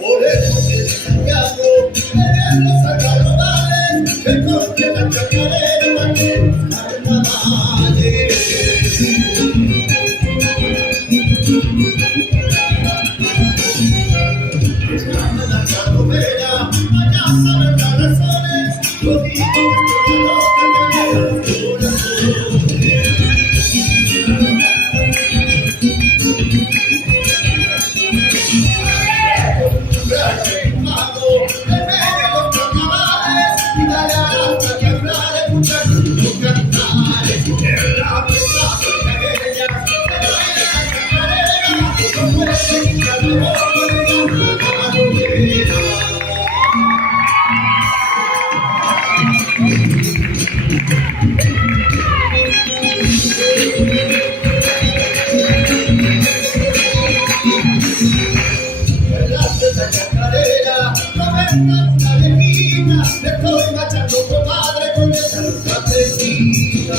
Por eso que Santiago, en los carnavales, el corte la chacarera también carnavales. Estando en la carnovera, allá saben las razones, lo digo que esto no te tenía corazones. La chacarera, una viejita, le estoy machando, comadre, con esa patecita.